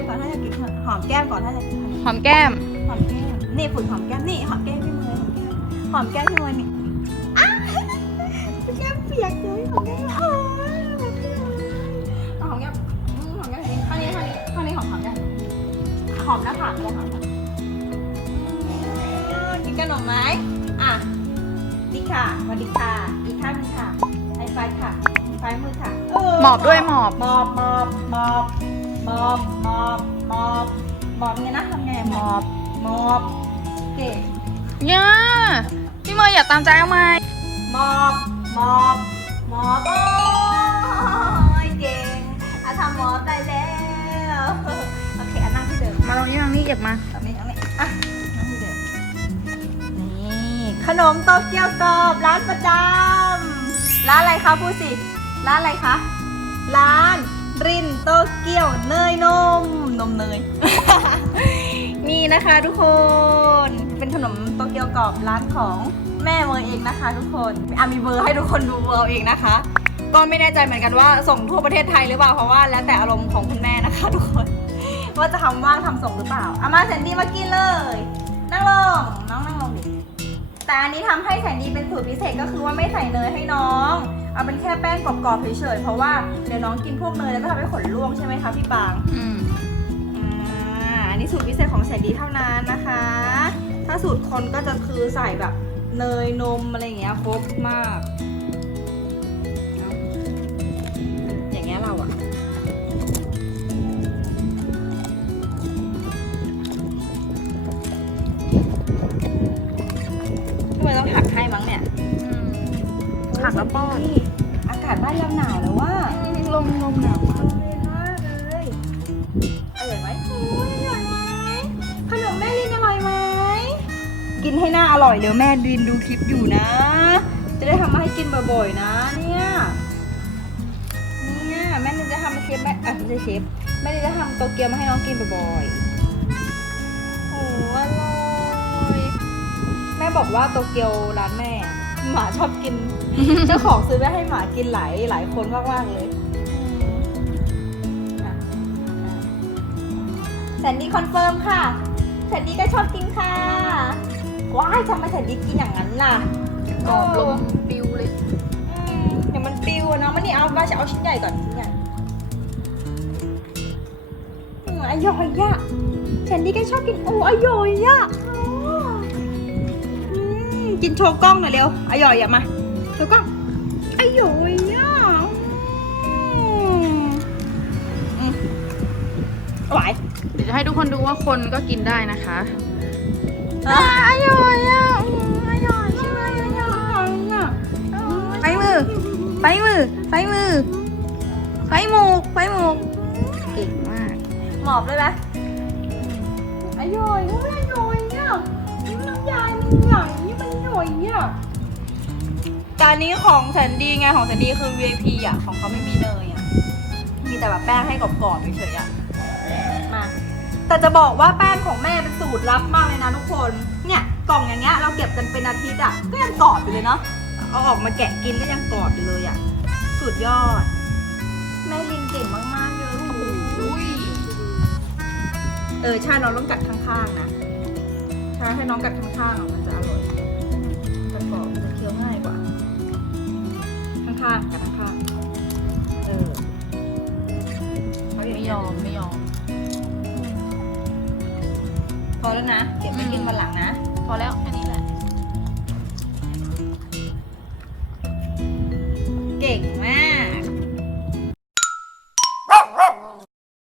มก่อนถ้าจะกินหอมแก้มก่อนถ้าจะกินหอมแก้ม หอมแก้มนี่ฝึกหอมแก้มนี่หอมแก้มพี่เมย์หอมแก้มหอมแก้มพี่เมย์นี่อ้าแก้มเปียกเลยหอมแก้มหอมเอาหอมแก้มอืมหอมแก้มอันนี้อันนี้อันนี้หอมหอมแก้มหอมหน้าผากเลยหอมหน้าผากอืมกินขนมไหมอะดีค่ะสวัสดีค่ะอีกข้างหนึงค่ะไฮไฟว์ค่ะไฟว์มือค่ะเหมอบด้วยหมอบหมอบหมอบหมอบ หมอบไงนะทำไงหมอบหมอบเก่งเนี่ยพี่เมย์อย่าตามใจเอาไหมหมอบหมอบหมอบโอ้ยเก่งอะทำหมอบได้แล้วโอเคอะนั่งที่เดิมมาตรงนี้ตรงนี้เหยียบมาตรงนี้ตรงนี้อะนั่งที่เดิมนี่ขนมโตเกียวกรอบร้านประจำร้านอะไรคะพูดสิร้านอะไรคะร้านรินโตเกียวเนยนมนมเนะคะทุกคน เป็นขนมโตเกียวกรอบร้านของแม่เมย์เองนะคะ ทุกคนอะมีเบอร์ให้ทุกคนดูเบอร์เอาเองนะคะ ก็ไม่แน่ใจเหมือนกันว่าส่งทั่วประเทศไทยหรือเปล่าเพราะว่าแล้วแต่อารมณ์ของคุณแม่นะคะทุกคน ว่าจะทำว่างทำส่งหรือเปล่าเอามาแสนดีมากินเลย นั่งลงน้องนั่งลงดิแต่อันนี้ทำให้แสนดีเป็นสูตรพิเศษก็คือว่าไม่ใส่เนยให้น้อง เอาเป็นแค่แป้งกรอบๆเฉยๆเพราะว่าเดี๋ยวน้องกินพวกเนยแล้วก็ทำให้ขนร่วงใช่ไหมคะพี่ปางอืม นนี้สูตรพิเศษของแสนดีเท่านั้นนะคะ ถ้าสูตรคนก็จะคือใส่แบบเนยนมอะไรอย่างเงี้ยครบมากเอาอย่างเงี้ยเราอะทำไมต้องหักให้มั้งเนี่ยหักแล้วป้อนนี่อากาศบ้านเราหนาวแล้วว่าลมลมหนาวมากเย็นมาก นให้หน้าอร่อยเดี๋ยวแม่ลินดูคลิปอยู่นะ จะได้ทำมาให้กินบ่อยๆนะเนี่ยเนี่ยแม่ลินจะทำมาเชฟแม่อะไม่ใช่เชฟแม่ลินจะทำโตเกียวมาให้น้องกินบ่อยๆโอ้อร่อยแม่บอกว่าโตเกียวร้านแม่หมาชอบกิน เจ้าของซื้อไว้ให้หมากินหลายหลายคนมากๆเลยแสนดีคอนเฟิร์มค่ะแสนดีก็ชอบกินค่ะ ว้ายทำไมแสนดีกินอย่างนั้นล่ะกรอบลมปิวเลยอืมเดี๋ยวมันปิวอะเนาะมันนี่เอาว่าจะเอาชิ้นใหญ่ก่อนชิ้นใหญ่อืมอร่อยอะแสนดีก็ชอบกินโอ้อร่อยอะอ๋ออืมกินโชว์กล้องหน่อยเร็วอร่อยอะมาโชว์กล้องอร่อยอะอืมอืมหวานเดี๋ยวจะให้ทุกคนดูว่าคนก็กินได้นะคะ อร่อยอะอร่อยใช่ไหมอร่อยอะไฟมือ ไฟมือ ไฟมือ ไฟหมูกไฟหมูกเก่งมาก หมอบด้วยไหมอร่อยอุ้ยอร่อยอะนี่มันใหญ่มันใหญ่มันอร่อยอะจานนี้ของแสนดีไงของแสนดีคือ VIP อะ ของเขาไม่มีเนยอะ มีแต่แบบแป้งให้กรอบๆเฉยๆอะ แต่จะบอกว่าแป้งของแม่เป็นสูตรลับมากเลยนะทุกคน เนี่ยกล่องอย่างเงี้ยเราเก็บกันเป็นอาทิตย์อะก็ยังกรอบอยู่เลยเนาะ เอาออกมาแกะกินก็ยังกรอบอยู่เลยอะ สุดยอด แม่ลินเก่งมากๆเลยโอ้โหอุ้ยเออใช่น้องต้องกัดข้างๆนะใช่ให้น้องกัดข้างๆอะมันจะอร่อยจะกรอบมันจะเคี้ยวง่ายกว่า ข้างๆกัดข้างๆเออเขาไม่ยอมไม่ยอม พอแล้วนะ เก็บไปกินวันหลังนะ พอแล้วแค่นี้แหละ เก่งมา